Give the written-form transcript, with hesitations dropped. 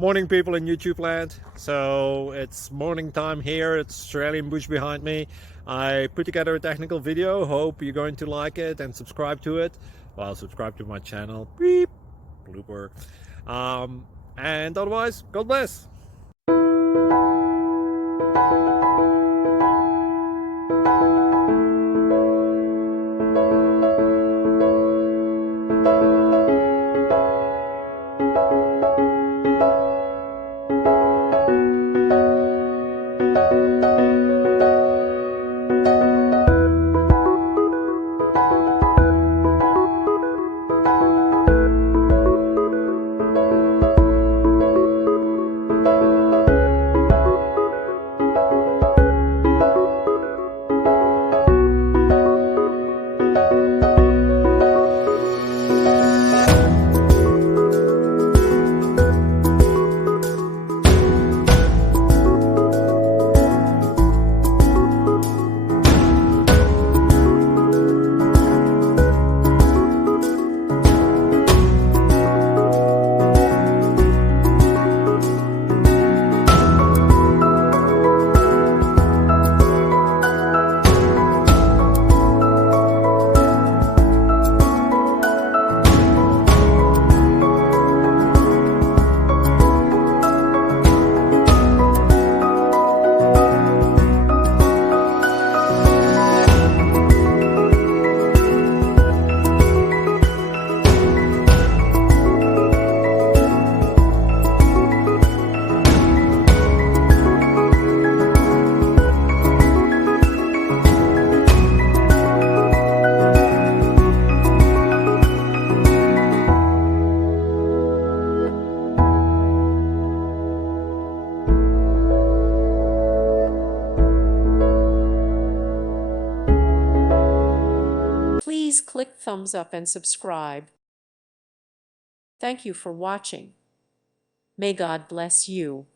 Morning, people in YouTube land. So it's morning time here. It's Australian bush behind me. I put together a technical video. Hope you're going to like it and subscribe to it. Well, subscribe to my channel. Beep. Blooper. And otherwise, God bless. Please click thumbs up and subscribe. Thank you for watching. May God bless you.